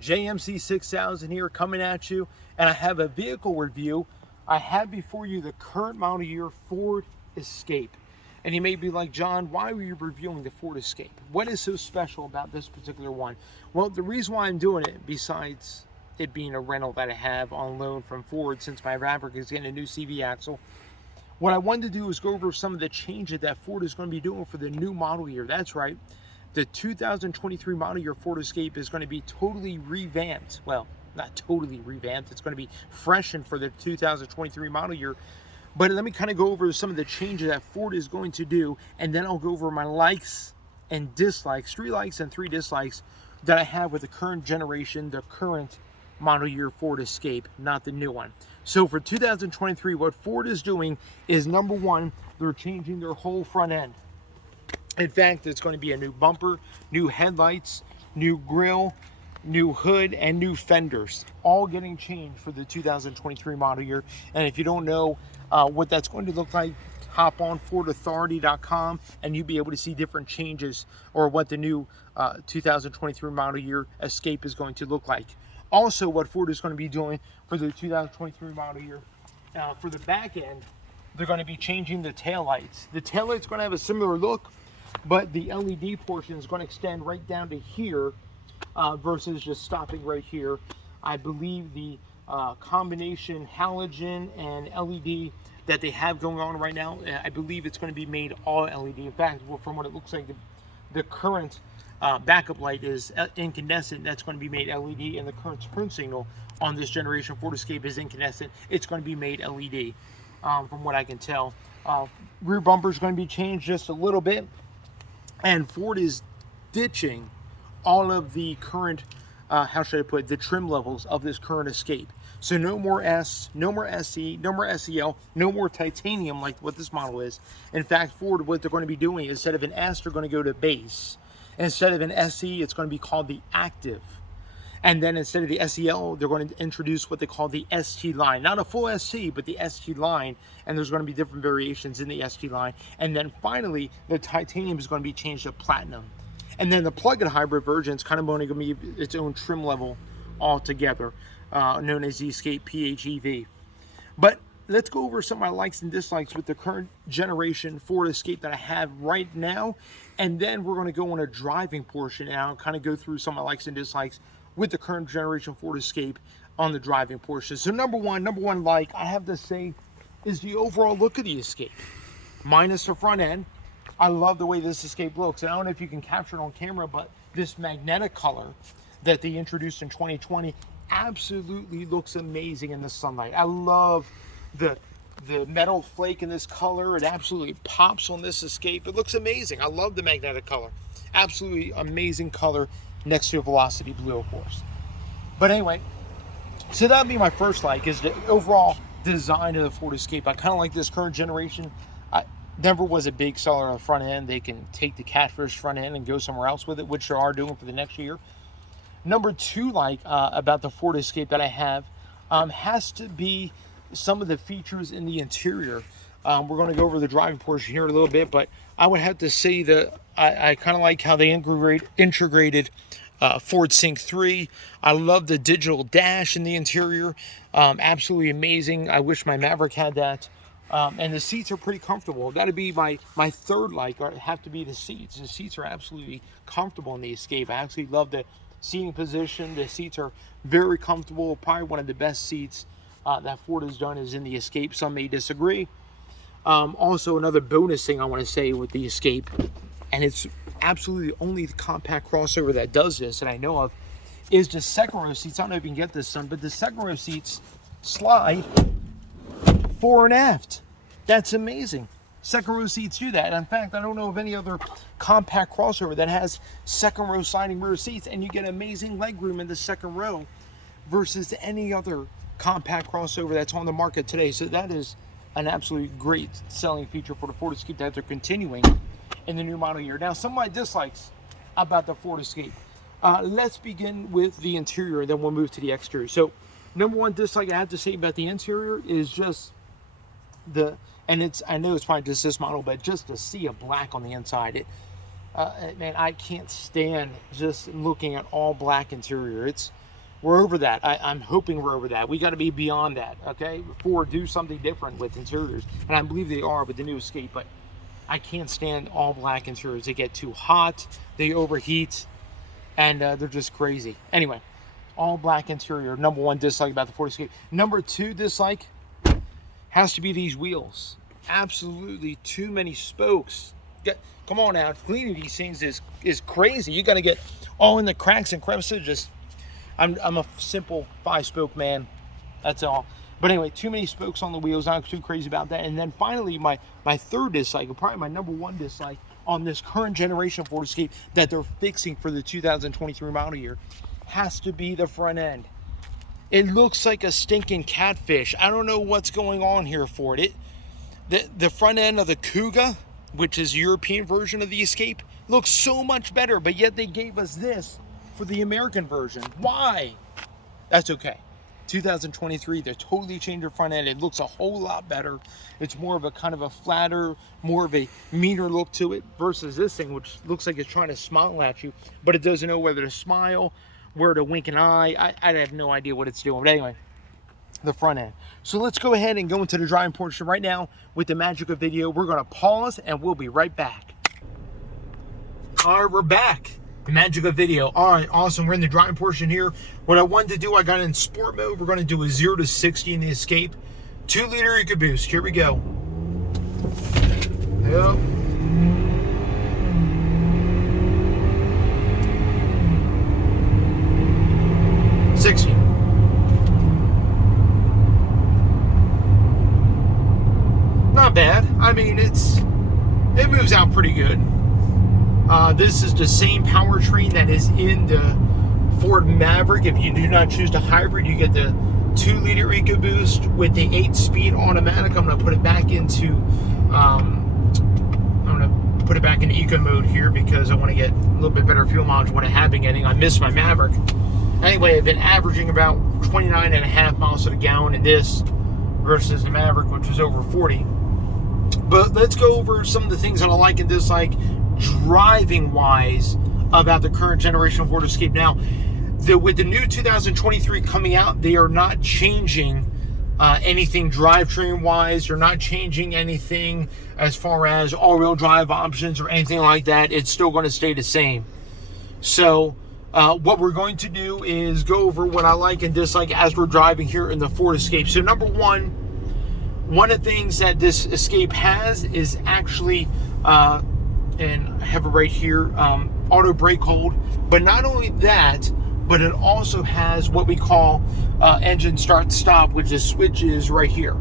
JMC 6000 here coming at you, and I have a vehicle review. I have before you the current model year Ford Escape. And you may be like, John, why were you reviewing the Ford Escape? What is so special about this particular one? Well, the reason why I'm doing it, besides it being a rental that I have on loan from Ford since my Maverick is getting a new CV axle, what I wanted to do is go over some of the changes that Ford is going to be doing for the new model year. That's right. The 2023 model year Ford Escape is going to be totally revamped. Well, not totally revamped. It's going to be freshened for the 2023 model year. But let me kind of go over some of the changes that Ford is going to do, and then I'll go over my likes and dislikes, 3 likes and 3 dislikes that I have with the current generation, the current model year Ford Escape, not the new one. So for 2023, what Ford is doing is, number one, they're changing their whole front end. In fact, it's going to be a new bumper, new headlights, new grille, new hood, and new fenders, all getting changed for the 2023 model year. And if you don't know what that's going to look like, hop on FordAuthority.com and you'll be able to see different changes or what the new 2023 model year Escape is going to look like. Also, what Ford is going to be doing for the 2023 model year, for the back end, they're going to be changing the taillights. The taillight's going to have a similar look, but the LED portion is going to extend right down to here versus just stopping right here. I believe the combination halogen and LED that they have going on right now, I believe it's going to be made all LED. In fact, from what it looks like, the current backup light is incandescent. That's going to be made LED, and the current turn signal on this generation Ford Escape is incandescent. It's going to be made LED, from what I can tell. Rear bumper is going to be changed just a little bit, and Ford is ditching all of the current, how should I put it, the trim levels of this current Escape. So no more S, no more SE, no more SEL, no more titanium like what this model is. In fact, Ford, what they're going to be doing, instead of an S, they're going to go to base. Instead of an SE, it's going to be called the Active. And then instead of the SEL, they're going to introduce what they call the ST line. Not a full SC, but the ST line. And there's going to be different variations in the ST line. And then finally, the titanium is going to be changed to platinum. And then the plug-in hybrid version is kind of only going to be its own trim level altogether, known as the Escape PHEV. But let's go over some of my likes and dislikes with the current generation Ford Escape that I have right now. And then we're going to go on a driving portion, and I'll kind of go through some of my likes and dislikes with the current generation Ford Escape on the driving portion. So number one like, I have to say, is the overall look of the Escape. Minus the front end. I love the way this Escape looks. And I don't know if you can capture it on camera, but this magnetic color that they introduced in 2020 absolutely looks amazing in the sunlight. I love the metal flake in this color. It absolutely pops on this Escape. It looks amazing. I love the magnetic color. Absolutely amazing color next to a Velocity Blue, of course. But anyway, so that'd be my first like, is the overall design of the Ford Escape. I kind of like this current generation. Never was a big seller on the front end. They can take the catfish front end and go somewhere else with it, which they are doing for the next year. Number two like about the Ford Escape that I have has to be some of the features in the interior. We're going to go over the driving portion here in a little bit, but I would have to say that I kind of like how they integrated Ford Sync 3. I love the digital dash in the interior. Absolutely amazing. I wish my Maverick had that. And the seats are pretty comfortable. That'd be my third like, or have to be the seats. The seats are absolutely comfortable in the Escape. I actually love the seating position. The seats are very comfortable. Probably one of the best seats that Ford has done is in the Escape. Some may disagree. Also, another bonus thing I want to say with the Escape, and it's absolutely the only compact crossover that does this that I know of, is the second row seats. I don't know if you can get this, son, but the second row seats slide fore and aft. That's amazing. Second row seats do that. In fact, I don't know of any other compact crossover that has second row sliding rear seats, and you get amazing leg room in the second row versus any other compact crossover that's on the market today. So that is an absolutely great selling feature for the Ford Escape that they're continuing in the new model year. Now, some of my dislikes about the Ford Escape. Let's begin with the interior, then we'll move to the exterior. So number one dislike I have to say about the interior is just I know it's probably just this model, but just a sea of black on the inside. Man, I can't stand just looking at all black interior. We're over that. I'm hoping we're over that. We got to be beyond that, okay? Before do something different with interiors. And I believe they are with the new Escape, but I can't stand all black interiors. They get too hot, they overheat, and they're just crazy. Anyway, all black interior, number one dislike about the Ford Escape. Number two dislike has to be these wheels. Absolutely too many spokes. Come on now, cleaning these things is crazy. You got to get all in the cracks and crevices. I'm a simple 5-spoke man, that's all. But anyway, too many spokes on the wheels. Not too crazy about that. And then finally, my third dislike, or probably my number one dislike on this current generation of Ford Escape that they're fixing for the 2023 model year, has to be the front end. It looks like a stinking catfish. I don't know what's going on here for it. The front end of the Kuga, which is the European version of the Escape, looks so much better, but yet they gave us this for the American version. Why? That's okay. 2023, they totally changed their front end. It looks a whole lot better. It's more of a kind of a flatter, more of a meaner look to it versus this thing, which looks like it's trying to smile at you, but it doesn't know whether to smile, where to wink an eye. I have no idea what it's doing. But anyway, the front end. So let's go ahead and go into the driving portion right now with the magic of video. We're going to pause and we'll be right back. All right, we're back. The magic of video. All right, awesome. We're in the driving portion here. What I wanted to do, I got in sport mode. We're going to do a 0 to 60 in the Escape. 2-liter EcoBoost. Here we go. Yep. Not bad. I mean, it moves out pretty good. This is the same powertrain that is in the Ford Maverick. If you do not choose the hybrid, you get the 2-liter EcoBoost with the 8-speed automatic. I'm going to put it back into eco mode here because I want to get a little bit better fuel mileage than what I have been getting. I missed my Maverick. Anyway, I've been averaging about 29.5 miles to the gallon in this versus the Maverick, which was over 40. But let's go over some of the things that I like and dislike driving wise about the current generation of Ford Escape. Now, with the new 2023 coming out, they are not changing anything drivetrain wise. They're not changing anything as far as all-wheel drive options or anything like that. It's still going to stay the same. So what we're going to do is go over what I like and dislike as we're driving here in the Ford Escape. So number one of the things that this Escape has is actually, and I have it right here, auto brake hold. But not only that, but it also has what we call engine start stop, which is switches right here.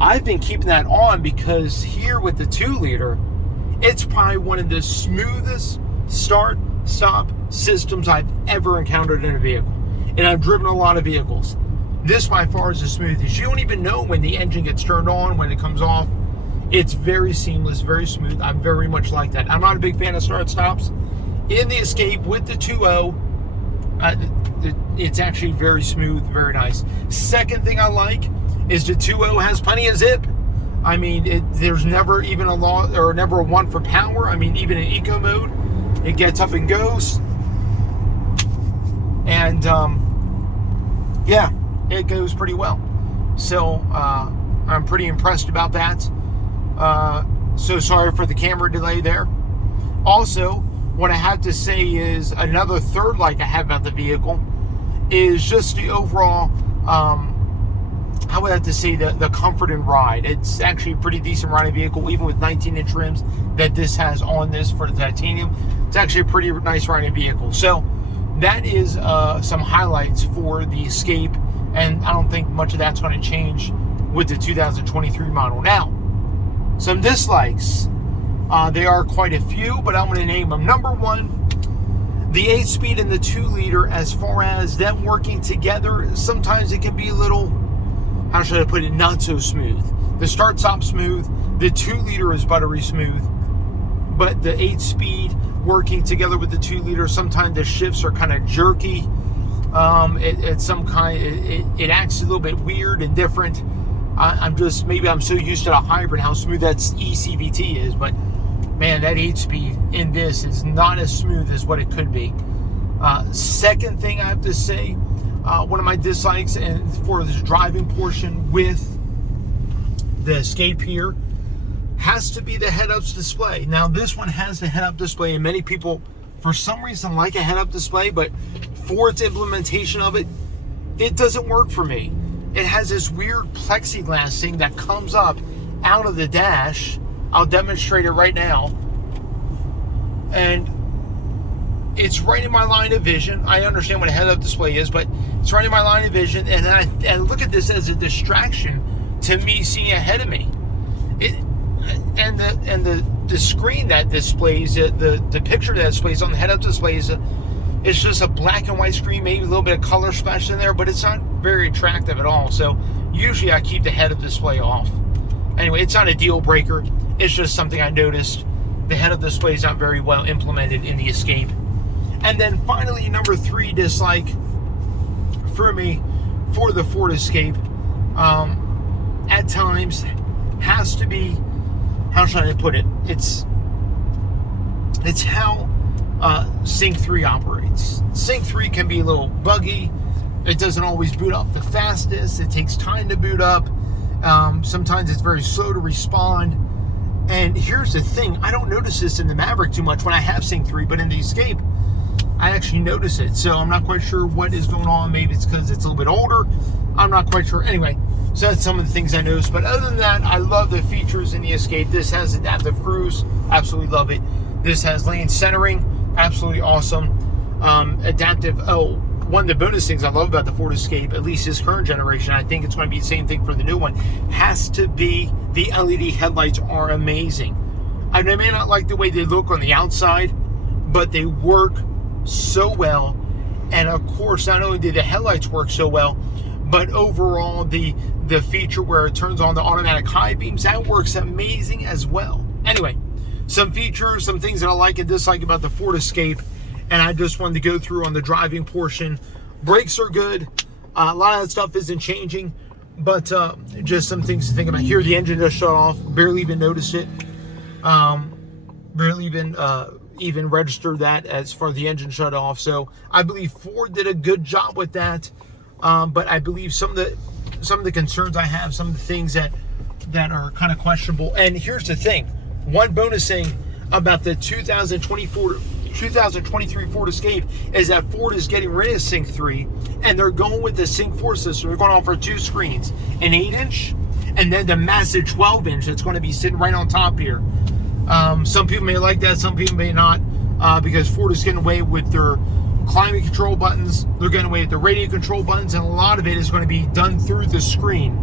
I've been keeping that on because here with the 2-liter, it's probably one of the smoothest start stop systems I've ever encountered in a vehicle. And I've driven a lot of vehicles. This by far is the smoothest. You don't even know when the engine gets turned on, when it comes off. It's very seamless, very smooth. I very much like that. I'm not a big fan of start stops. In the Escape with the 2.0, it's actually very smooth, very nice. Second thing I like is the 2.0 has plenty of zip. I mean, there's never even a law or never a 1 for power. I mean, even in eco mode, it gets up and goes. And yeah, it goes pretty well. So I'm pretty impressed about that. So sorry for the camera delay there. Also, what I have to say is another third like I have about the vehicle is just the overall, how would I have to say, the comfort and ride. It's actually a pretty decent riding vehicle, even with 19-inch rims that this has on this for the titanium. It's actually a pretty nice riding vehicle. So that is some highlights for the Escape, and I don't think much of that's going to change with the 2023 model. Now, some dislikes. There are quite a few, but I'm going to name them. Number one, the 8-speed and the 2-liter, as far as them working together, sometimes it can be a little, how should I put it, not so smooth. The start-stop smooth, the 2-liter is buttery smooth, but the 8-speed working together with the 2-liter, sometimes the shifts are kind of jerky. It acts a little bit weird and different. Maybe I'm so used to the hybrid, how smooth that ECVT is, but man, that 8-speed in this is not as smooth as what it could be. Second thing I have to say, one of my dislikes and for this driving portion with the Escape here has to be the head-up display. Now, this one has the head-up display, and many people, for some reason, like a head-up display, but for its implementation of it, it doesn't work for me. It has this weird plexiglass thing that comes up out of the dash. I'll demonstrate it right now. And it's right in my line of vision. I understand what a head-up display is, but it's right in my line of vision, and I look at this as a distraction to me seeing ahead of me. And the screen that displays it, the picture that displays on the head-up display is it's just a black and white screen, maybe a little bit of color splashed in there, but it's not very attractive at all. So usually I keep the head-up display off. Anyway, it's not a deal breaker. It's just something I noticed. The head-up display is not very well implemented in the Escape. And then finally, number 3 dislike for me for the Ford Escape, at times has to be, how should I put it? It's how Sync 3 operates. Sync 3 can be a little buggy. It doesn't always boot up the fastest. It takes time to boot up. Sometimes it's very slow to respond. And here's the thing, I don't notice this in the Maverick too much when I have Sync 3, but in the Escape, I actually notice it. So I'm not quite sure what is going on. Maybe it's because it's a little bit older. I'm not quite sure. Anyway, so that's some of the things I noticed. But other than that, I love the features in the Escape. This has adaptive cruise. Absolutely love it. This has lane centering. Absolutely awesome. Adaptive, one of the bonus things I love about the Ford Escape, at least this current generation, I think it's going to be the same thing for the new one, has to be the LED headlights are amazing. I may not like the way they look on the outside, but they work so well. And of course, not only do the headlights work so well, but overall the feature where it turns on the automatic high beams, that works amazing as well. Anyway, some features, some things that I like and dislike about the Ford Escape, and I just wanted to go through on the driving portion. Brakes are good. A lot of that stuff isn't changing, but just some things to think about. Here, the engine just shut off. Barely even noticed it. Barely even registered that as far as the engine shut off. So I believe Ford did a good job with that. But I believe some of the concerns I have, some of the things that are kind of questionable. And here's the thing. One bonus thing about the 2023 Ford Escape is that Ford is getting rid of Sync 3 and they're going with the Sync 4 system. They're going to offer 2 screens, an 8-inch and then the massive 12-inch that's going to be sitting right on top here. Some people may like that, some people may not, because Ford is getting away with their climate control buttons, they're getting away with the radio control buttons, and a lot of it is going to be done through the screen.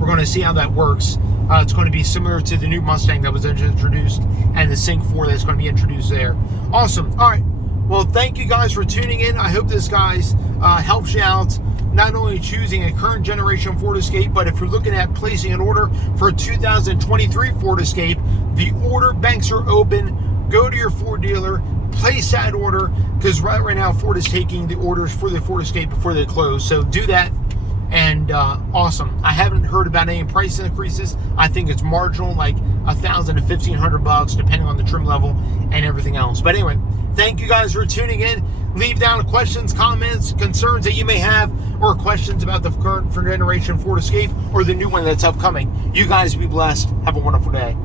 We're going to see how that works. It's going to be similar to the new Mustang that was introduced and the Sync 4 that's going to be introduced there. Awesome. All right. Well, thank you guys for tuning in. I hope this, guys, helps you out, not only choosing a current generation Ford Escape, but if you're looking at placing an order for a 2023 Ford Escape, the order banks are open. Go to your Ford dealer, place that order, because right now Ford is taking the orders for the Ford Escape before they close. So do that. And awesome. I haven't heard about any price increases. I think it's marginal, like $1,000 to $1,500, depending on the trim level and everything else. But anyway, thank you guys for tuning in. Leave down questions, comments, concerns that you may have, or questions about the current generation Ford Escape or the new one that's upcoming. You guys be blessed. Have a wonderful day.